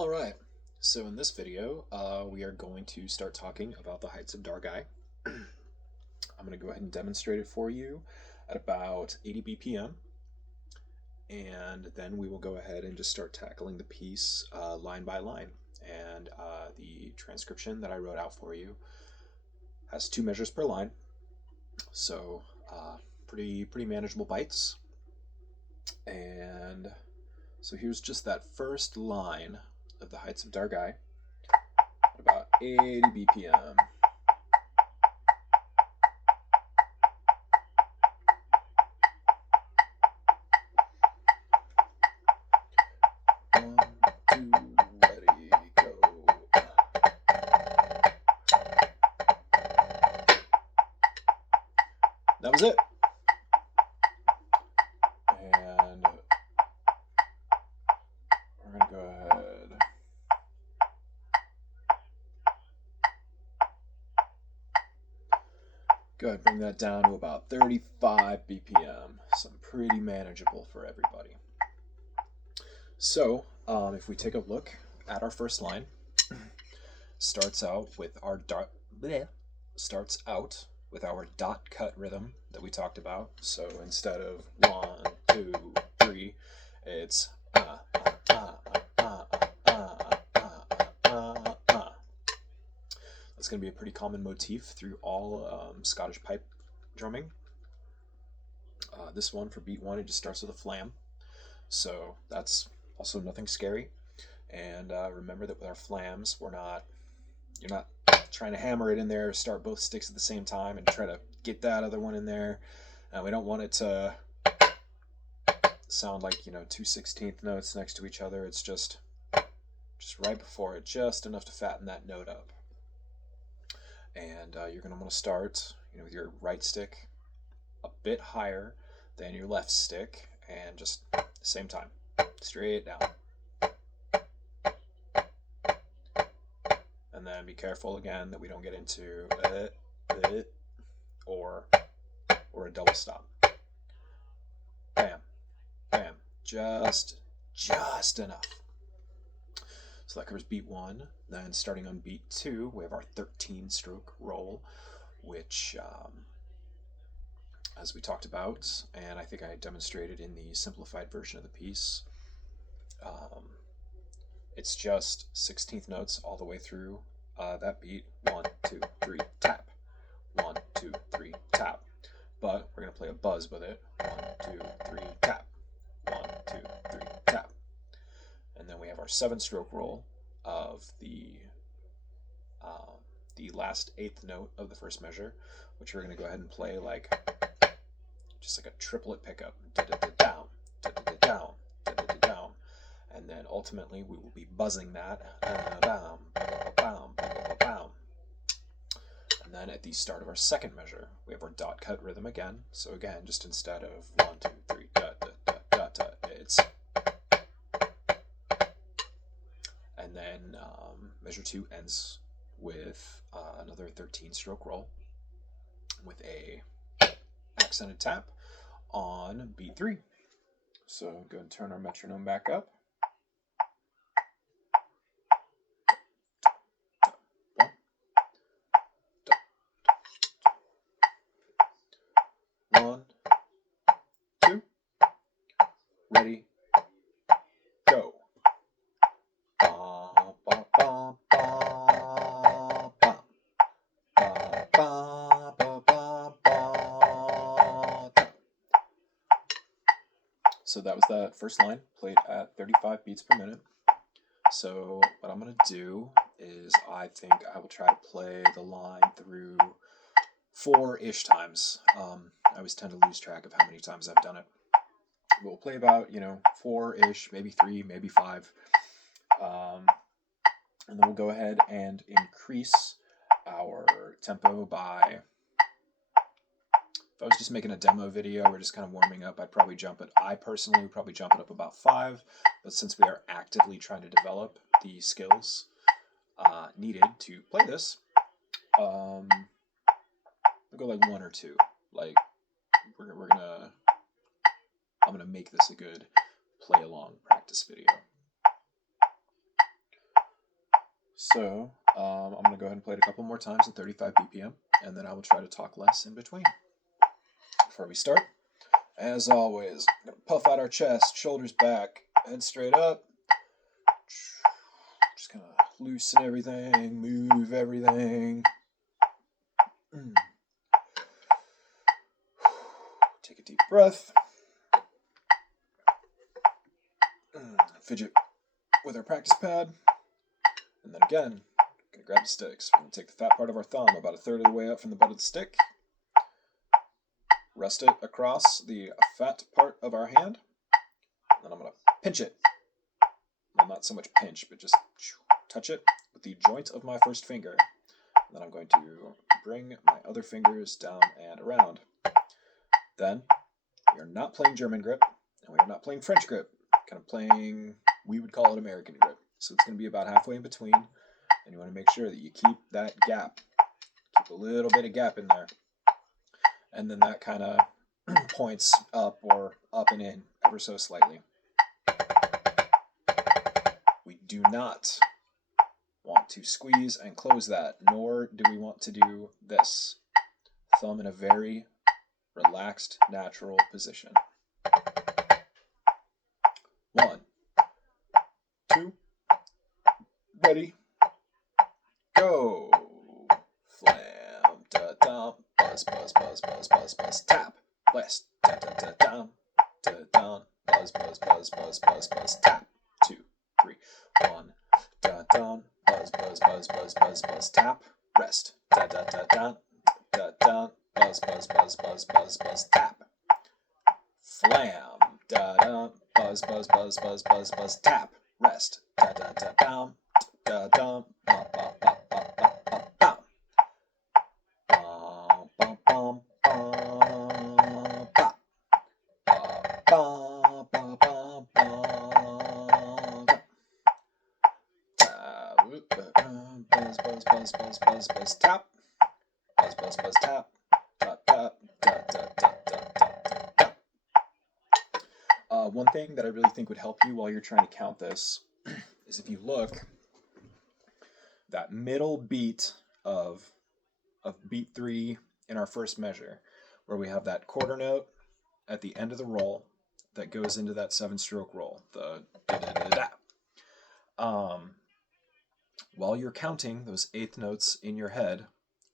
Alright, so in this video, we are going to start talking about the heights of Dargai. I'm going to go ahead and demonstrate it for you at about 80 BPM, and then we will go ahead and just start tackling the piece line by line. And the transcription that I wrote out for you has 2 measures per line, so pretty manageable bites. And so here's just that first line of the heights of Dargai at about 80 BPM. One, two, ready, go. That was it. And we're going to go ahead. Go ahead and bring that down to about 35 BPM. Something pretty manageable for everybody. So, if we take a look at our first line, starts out with our dot cut rhythm that we talked about. So instead of 1, 2, 3, it's That's going to be a pretty common motif through all Scottish pipe drumming. This one, for beat 1, it just starts with a flam. So that's also nothing scary. And remember that with our flams, you're not trying to hammer it in there, start both sticks at the same time and try to get that other one in there. We don't want it to sound like, 2 16th notes next to each other. It's just right before it, just enough to fatten that note up. And you're going to want to start with your right stick a bit higher than your left stick, and just same time, straight down. And then be careful again that we don't get into or a double stop. Bam, bam, just enough. So that covers beat 1. Then starting on beat 2, we have our 13-stroke roll, which, as we talked about, and I think I demonstrated in the simplified version of the piece, it's just 16th notes all the way through that beat. 1, 2, 3, tap. 1, 2, 3, tap. But we're going to play a buzz with it. 1, 2, 3, tap. 1, 2, 3, tap. And then we have our 7-stroke roll of the last 8th note of the first measure, which we're going to go ahead and play just like a triplet pickup. Da-da-da-down, da-da-da-down, da-da-da-down. And then ultimately we will be buzzing that. And then at the start of our second measure, we have our dot cut rhythm again. So again, just instead of 1, 2, 3, da-da-da-da-da, it's... And then measure 2 ends with another 13-stroke roll with a accented tap on beat 3. So go ahead and turn our metronome back up. One, two, ready, go. So that was that first line, played at 35 beats per minute. So what I'm going to do is I think I will try to play the line through 4-ish times. I always tend to lose track of how many times I've done it. But we'll play about, 4-ish, maybe 3, maybe 5. And then we'll go ahead and increase our tempo by... If I was just making a demo video, we're just kind of warming up, I personally would probably jump it up about 5, but since we are actively trying to develop the skills needed to play this, we'll go like 1 or 2. Like, I'm gonna make this a good play along practice video. So I'm going to go ahead and play it a couple more times at 35 BPM, and then I will try to talk less in between. Before we start, as always, I'm going to puff out our chest, shoulders back, head straight up. Just kind of loosen everything, move everything. Take a deep breath. Fidget with our practice pad. And then again, going to grab the sticks. We're going to take the fat part of our thumb about a third of the way up from the butt of the stick. Rest it across the fat part of our hand. And then I'm going to pinch it. Well, not so much pinch, but just touch it with the joint of my first finger. And then I'm going to bring my other fingers down and around. Then, we are not playing German grip, and we are not playing French grip. Kind of playing, we would call it American grip. So it's going to be about halfway in between, and you want to make sure that you keep that gap. Keep a little bit of gap in there. And then that kind of points up or up and in ever so slightly. We do not want to squeeze and close that, nor do we want to do this. Thumb in a very relaxed, natural position. 1, 2, ready, go. Flam, da dum, buzz, buzz, buzz, buzz, buzz, buzz, tap, west, da da da dum, buzz, buzz, buzz, buzz, buzz, buzz, tap, 2, 3, 1, da dum, buzz, buzz, buzz, buzz, buzz, buzz, tap, rest, da da da dum, buzz, buzz, buzz, buzz, buzz, buzz, tap, flam, da dum, buzz, buzz, buzz, buzz, buzz, buzz, tap, rest, da da da dum, ba ba ba ba ba ba ba. Bum bum bum ba. Ba ba ba ba. Buzz buzz buzz buzz buzz buzz tap. Buzz buzz buzz tap. Tap tap da da da da da da. One thing that I really think would help you while you're trying to count this is if you look, that middle beat of beat 3 in our first measure, where we have that quarter note at the end of the roll that goes into that 7-stroke roll, the da-da-da-da. While you're counting those eighth notes in your head,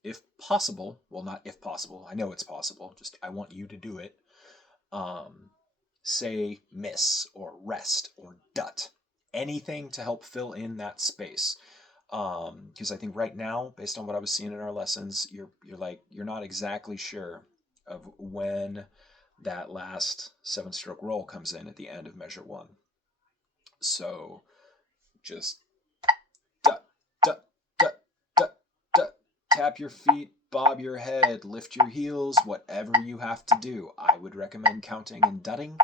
if possible, well, not if possible, I know it's possible, just I want you to do it, say miss or rest or dut, anything to help fill in that space. Because I think right now, based on what I was seeing in our lessons, you're not exactly sure of when that last 7-stroke roll comes in at the end of measure 1. So just dut, dut, dut, dut, dut, tap your feet, bob your head, lift your heels, whatever you have to do. I would recommend counting and dutting.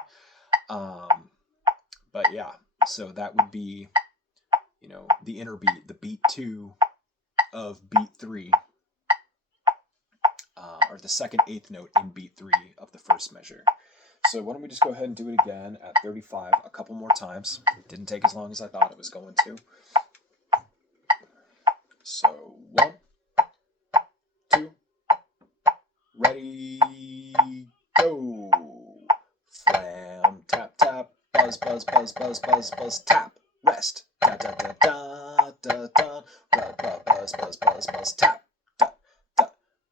But yeah, so that would be, the inner beat, the beat 2 of beat 3, or the second eighth note in beat 3 of the first measure. So why don't we just go ahead and do it again at 35 a couple more times. It didn't take as long as I thought it was going to. So 1, 2, ready, go. Flam, tap, tap, buzz, buzz, buzz, buzz, buzz, buzz, tap, rest, da da da da da da, buzz, buzz, buzz, buzz, tap, da da,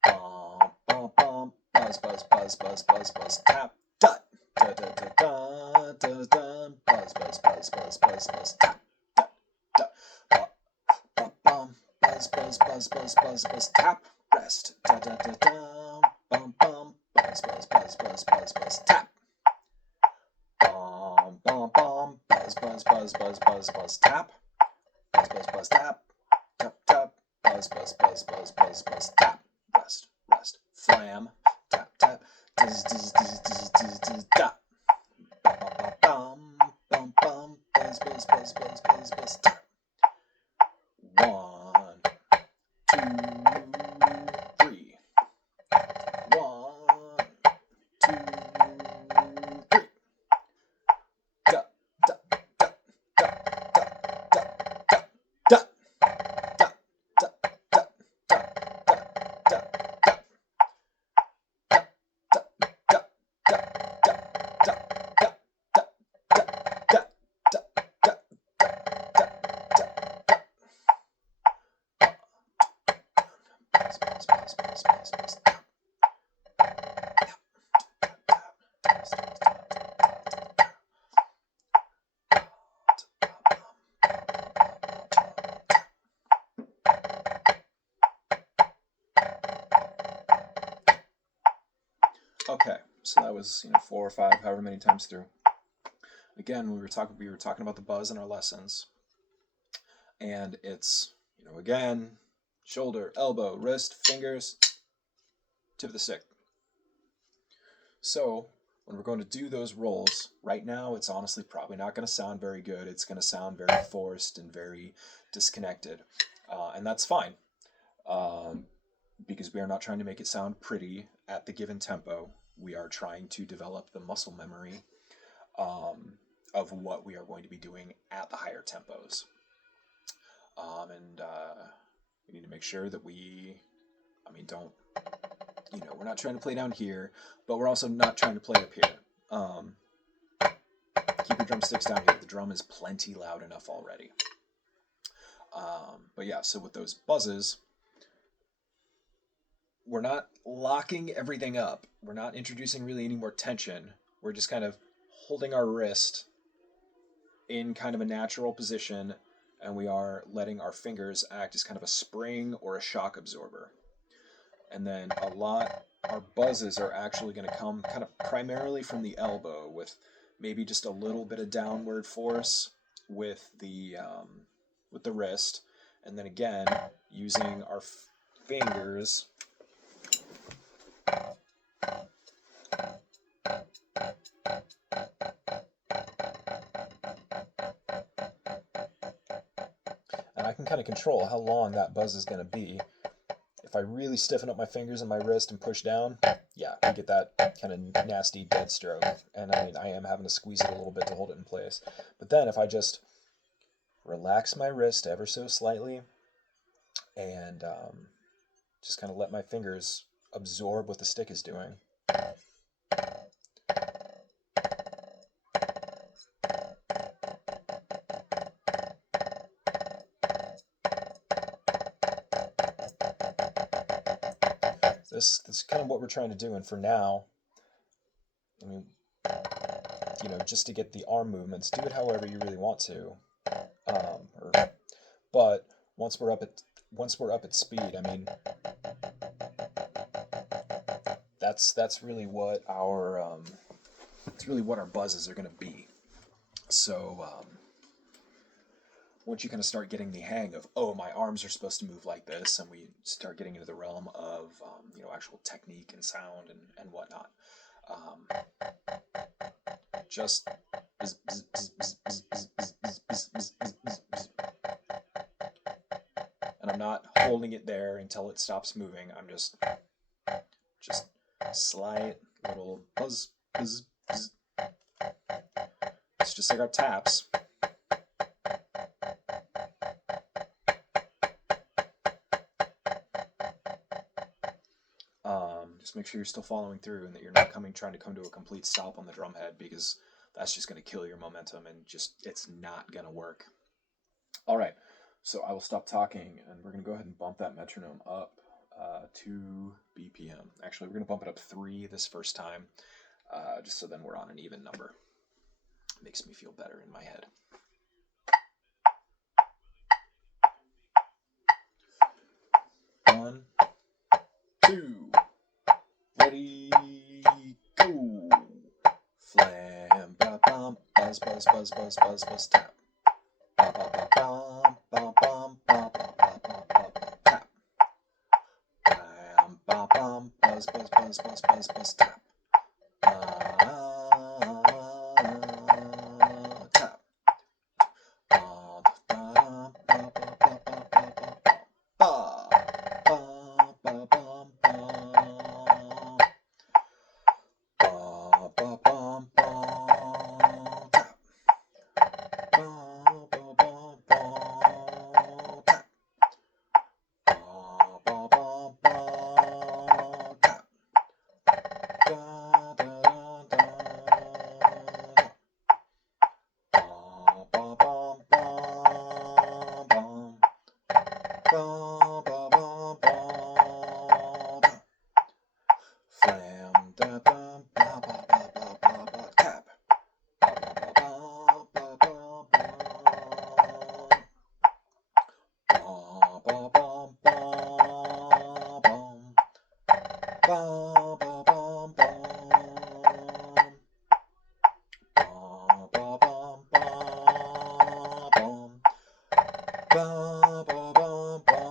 bum bum bum, buzz, buzz, buzz, buzz, buzz, buzz, tap, da da da da da da, buzz, buzz, buzz, buzz, buzz, buzz, tap, da da, bum bum, buzz, buzz, buzz, buzz, buzz, buzz, tap, rest, da da da da, bum bum, buzz, buzz, buzz, buzz, buzz, buzz, tap. Bum bum, buzz buzz buzz buzz buzz buzz tap, buzz buzz buzz tap, tap tap, buzz buzz buzz buzz buzz buzz tap, rest rest, flam, tap tap, diz diz diz diz diz diz da, bum bum bum, buzz buzz buzz buzz buzz buzz tap. 1, 2, 3. 1, 2, 3. Da, da, da, da, da, da, da, da. So that was 4 or 5, however many times through. Again, we were talking about the buzz in our lessons, and it's again, shoulder, elbow, wrist, fingers, tip of the stick. So when we're going to do those rolls, right now it's honestly probably not going to sound very good. It's going to sound very forced and very disconnected, and that's fine, because we are not trying to make it sound pretty at the given tempo. We are trying to develop the muscle memory of what we are going to be doing at the higher tempos. And we need to make sure that don't, we're not trying to play down here, but we're also not trying to play up here. Keep your drumsticks down here. The drum is plenty loud enough already. But yeah, so with those buzzes, we're not locking everything up. We're not introducing really any more tension. We're just kind of holding our wrist in kind of a natural position, and we are letting our fingers act as kind of a spring or a shock absorber. And then our buzzes are actually going to come kind of primarily from the elbow, with maybe just a little bit of downward force with the wrist, and then again using our fingers and I can kind of control how long that buzz is going to be. If I really stiffen up my fingers and my wrist and push down, yeah, we get that kind of nasty dead stroke. And I am having to squeeze it a little bit to hold it in place. But then if I just relax my wrist ever so slightly and just kind of let my fingers absorb what the stick is doing. This is kind of what we're trying to do, and for now, just to get the arm movements, do it however you really want to. But once we're up at speed, that's really what our buzzes are going to be. So once you kind of start getting the hang of, my arms are supposed to move like this, and we start getting into the realm of actual technique and sound and whatnot, just and I'm not holding it there until it stops moving. I'm just slight little buzz. It's just like our taps. Just make sure you're still following through and that you're not trying to come to a complete stop on the drum head, because that's just going to kill your momentum and it's not going to work. All right, so I will stop talking and we're going to go ahead and bump that metronome up 2 BPM. Actually, we're going to bump it up 3 this first time, just so then we're on an even number. It makes me feel better in my head. One, 2, ready, go. Flam, ba bum, buzz, buzz, buzz, buzz, buzz, buzz, tap. Ba ba ba bum, bum, bum, ba ba ba ba ba ba, tap. Bam, ba bum, buzz, buzz, buzz, buzz, buzz, buzz, tap. Tap. ba ba ba ba.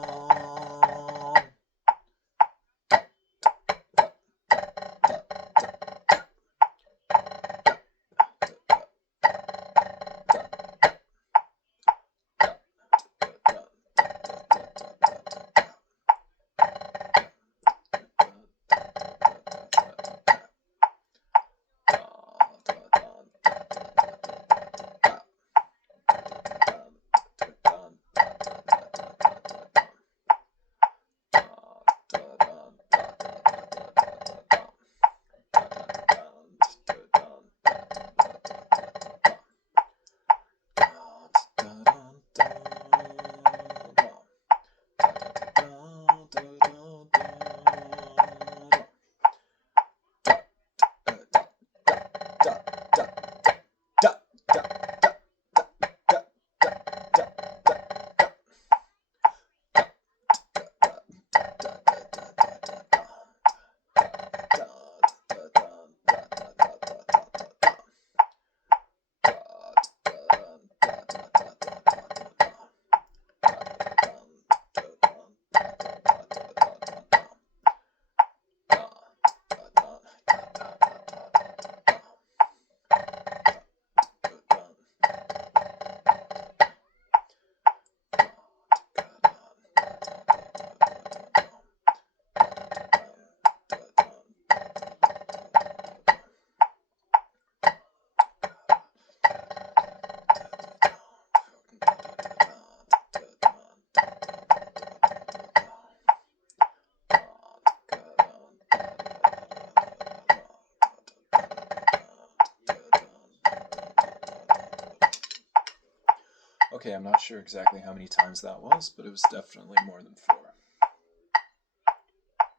Okay, I'm not sure exactly how many times that was, but it was definitely more than 4.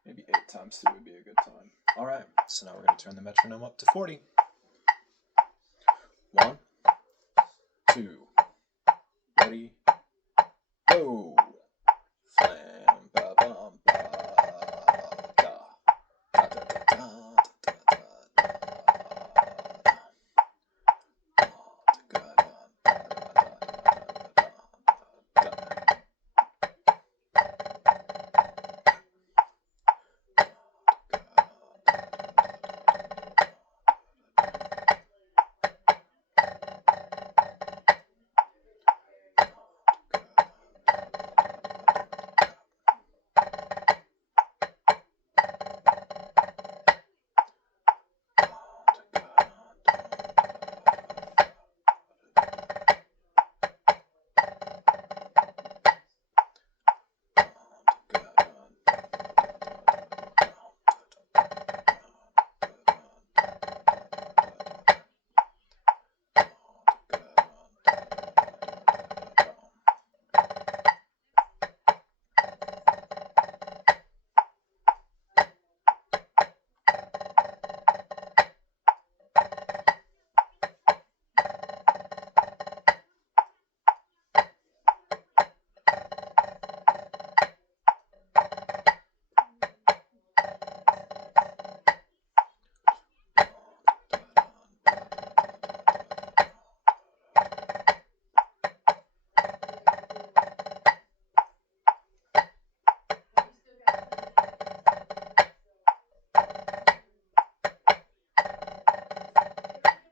Maybe 8 times 2 would be a good time. Alright, so now we're going to turn the metronome up to 40. 1, 2, ready, go! Flam, ba bum ba da, da da da da da da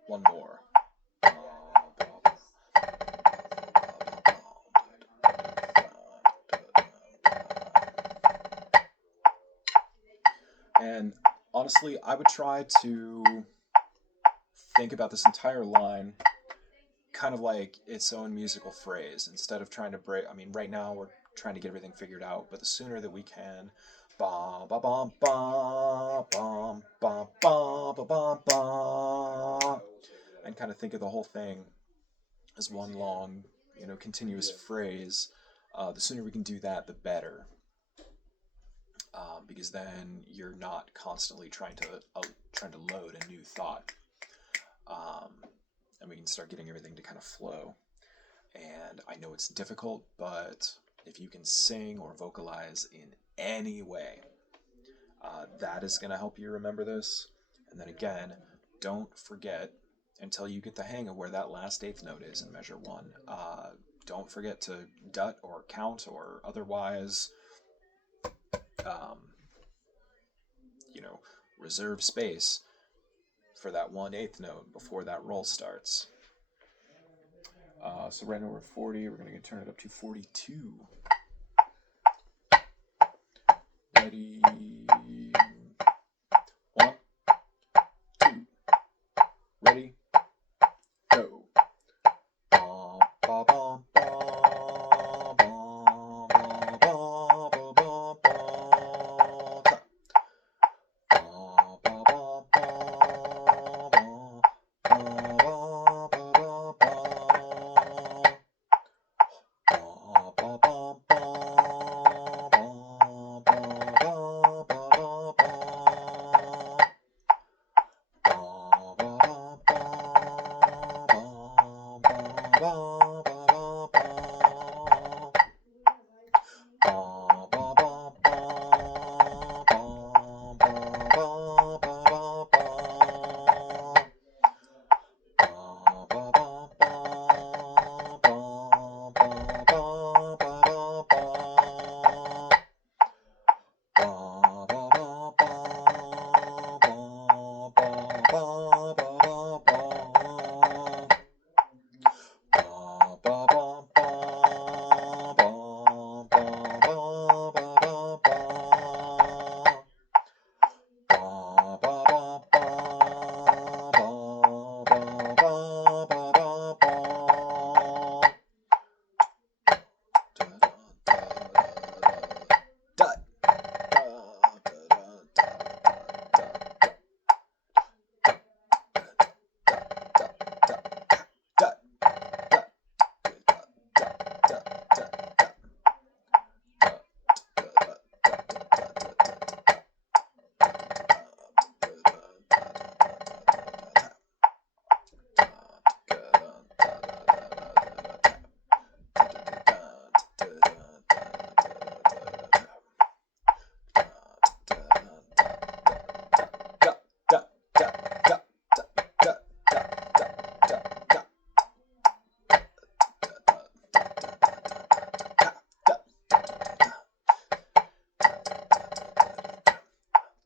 One more. And honestly, I would try to think about this entire line kind of like its own musical phrase instead of trying to break. I mean, right now we're trying to get everything figured out, but the sooner that we can, ba ba ba ba ba ba ba ba ba ba, and kind of think of the whole thing as one long, continuous phrase. The sooner we can do that, the better. Because then you're not constantly trying to load a new thought, and we can start getting everything to kind of flow. And I know it's difficult, but if you can sing or vocalize in any way, that is going to help you remember this. And then again, don't forget until you get the hang of where that last eighth note is in measure 1. don't forget to dut or count or otherwise, um, reserve space for that 1/8 note before that roll starts. So right now we're at 40. We're going to turn it up to 42. Ready? 1, 2. Ready? Go. Ba, ba, ba, ba, ba, ba, ba, ba, ba, ba, ta. Ba, ba, ba, ba, ba, ba, ba, ba, ba, ba.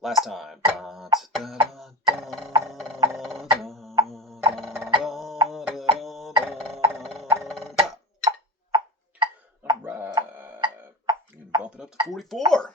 Last time. All right. You can bump it up to 44.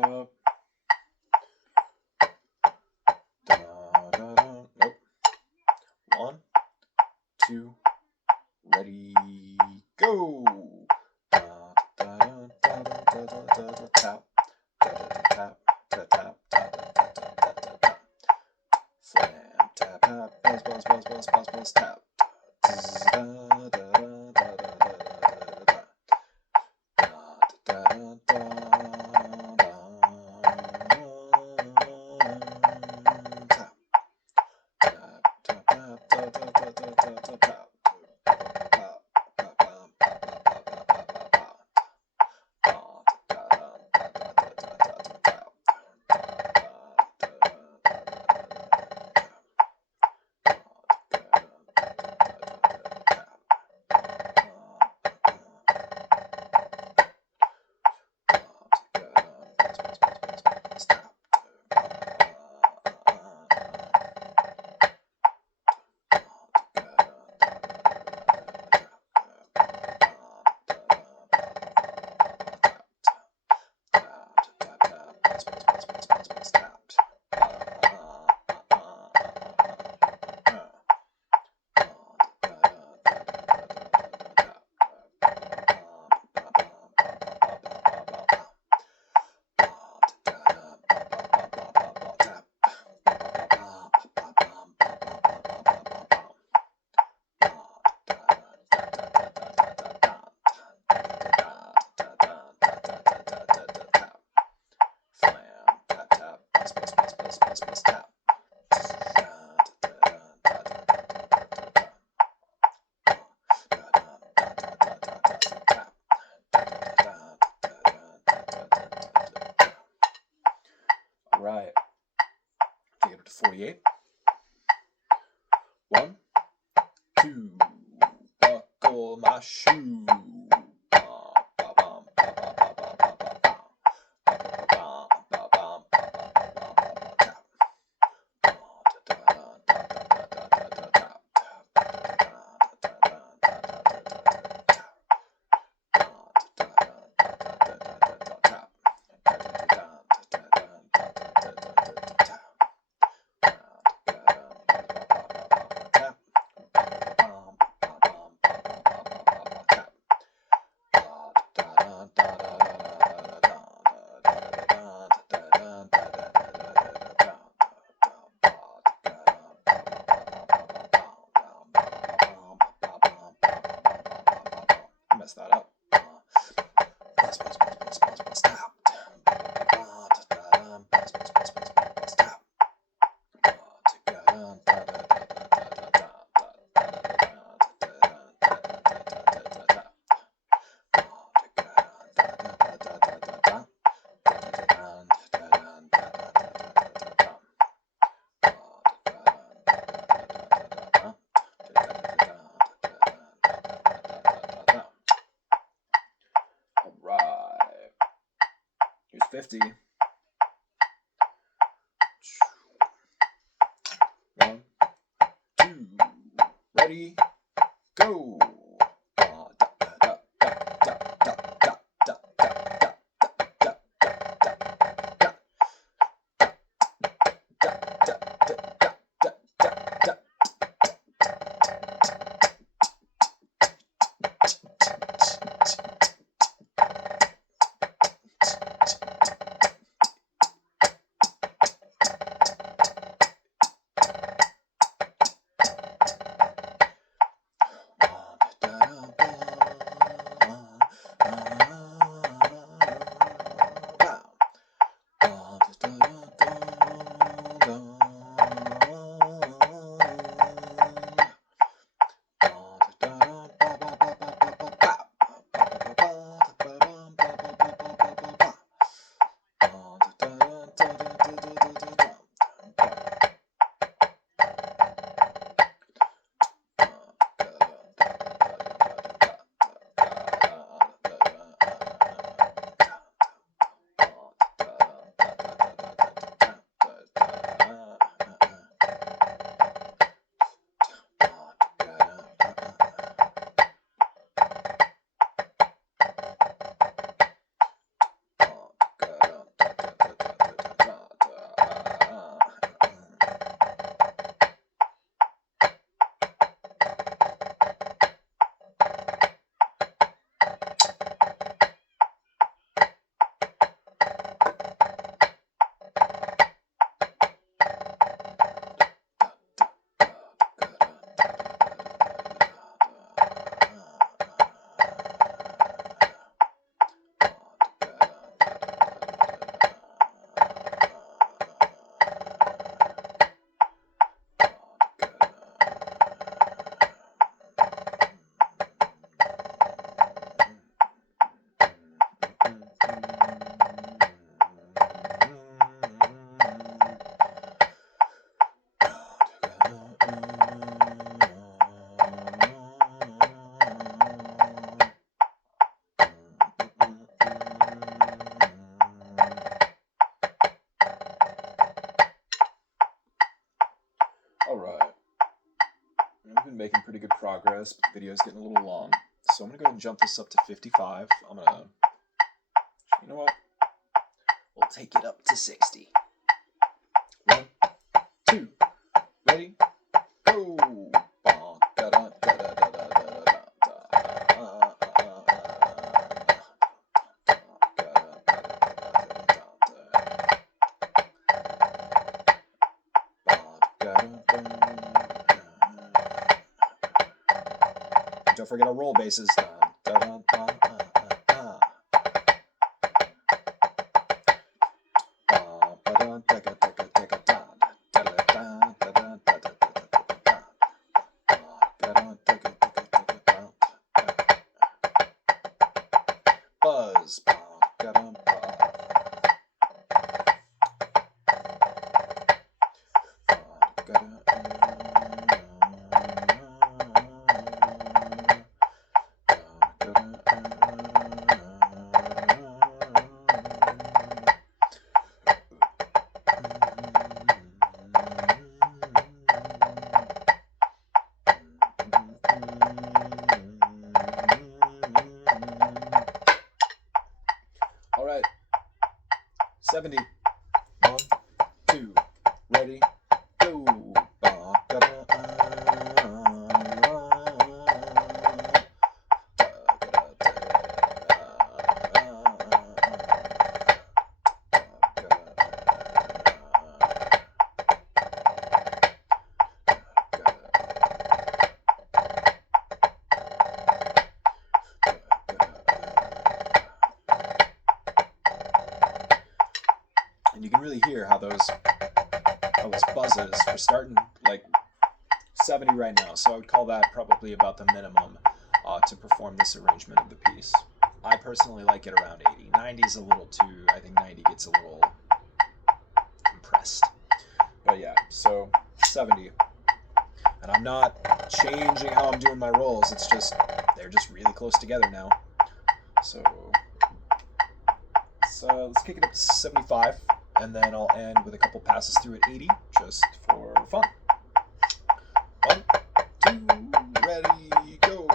da. Da da da. Nope. 1, 2, ready, go. Da da da da da da da da tap. Da da da tap. Tap tap tap tap tap tap tap tap. Slam tap tap. Buzz buzz buzz buzz buzz buzz tap. Da da da da da da da da. Right. Take it up to 48. 1, 2, buckle my shoe. Mess that up. Alright. Here's 50. 1, 2, ready, go. making pretty good progress, but the video's getting a little long. So I'm going to go ahead and jump this up to 55. I'm going to, you know what? We'll take it up to 60. 1, 2, ready, go! Don't forget our roll bases. Buzz. All right, 70. 1, 2, ready, go. And you can really hear how those buzzes are starting like 70 right now. So I would call that probably about the minimum to perform this arrangement of the piece. I personally like it around 80. 90 is a little too, I think 90 gets a little compressed. But yeah, so 70. And I'm not changing how I'm doing my rolls. It's just, they're just really close together now. So let's kick it up to 75. And then I'll end with a couple passes through at 80, just for fun. 1, 2, ready, go.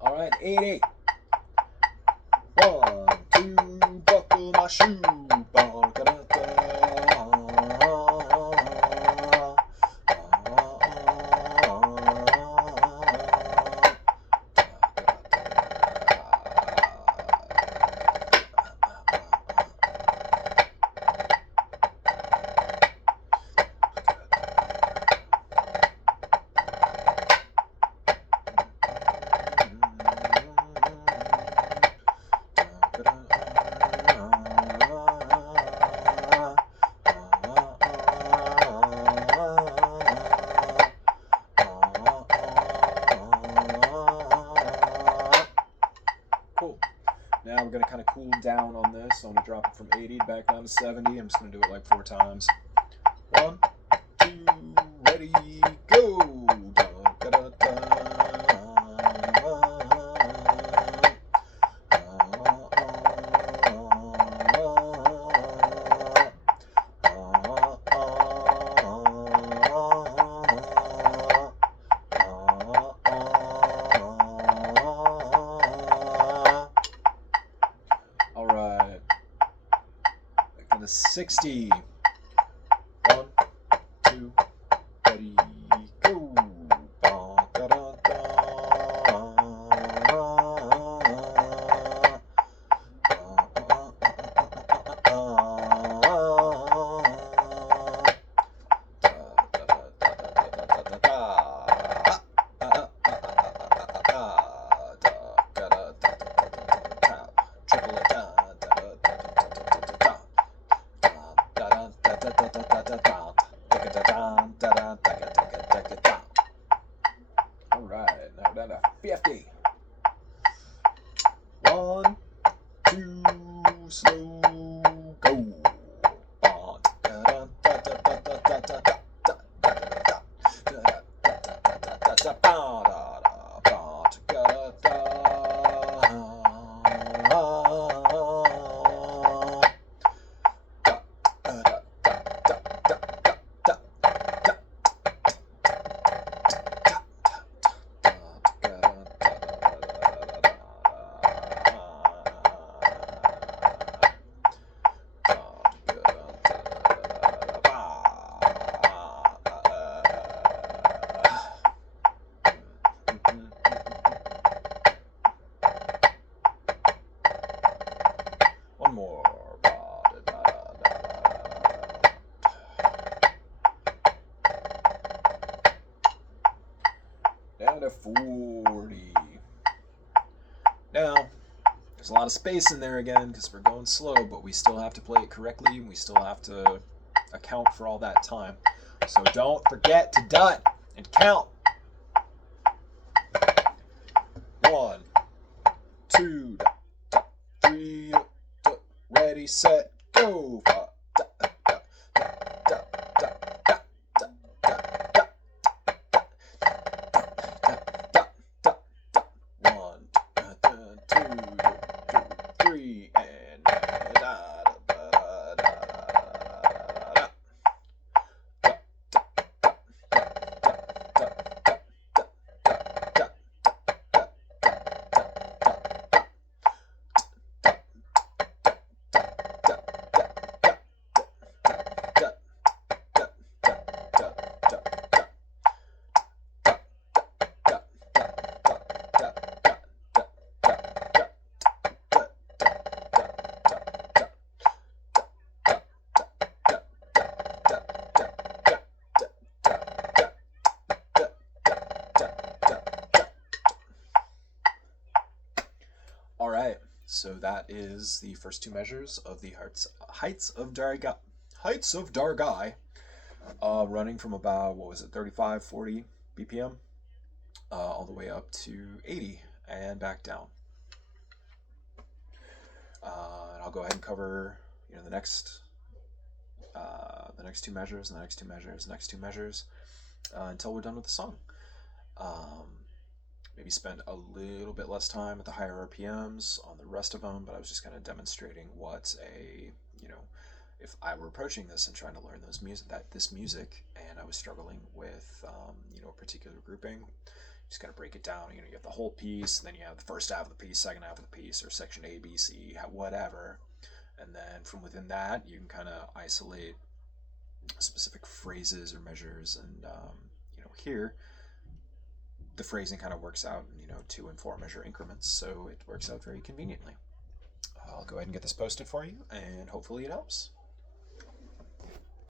All right, 8-8. 1, 2, buckle my shoe. Cool. Now we're going to kind of cool down on this. So I'm going to drop it from 80 back down to 70. I'm just going to do it like 4 times. 1, 2, ready, go. down to 60. 1, 2, ready, go. Ba, da, da, da. Alright, now down to 50. 1, 2, slow, go. One more. Down to 40. Now, there's a lot of space in there again because we're going slow, but we still have to play it correctly and we still have to account for all that time. So don't forget to dot and count. 1, 2, 3, ready, set, go. 1, 2, 3, and All right, so that is the first two measures of the heights of Dargai, running from about, what was it, 35, 40 BPM, all the way up to 80 and back down. And I'll go ahead and cover, the next two measures, and the next two measures, next two measures, until we're done with the song. Maybe spend a little bit less time at the higher RPMs on the rest of them, but I was just kind of demonstrating what if I were approaching this and trying to learn this music, and I was struggling with, a particular grouping, just kind of break it down. You have the whole piece, and then you have the first half of the piece, second half of the piece, or section A, B, C, whatever, and then from within that, you can kind of isolate specific phrases or measures, and here the phrasing kind of works out in 2 and 4 measure increments, so it works out very conveniently. I'll go ahead and get this posted for you, and hopefully it helps.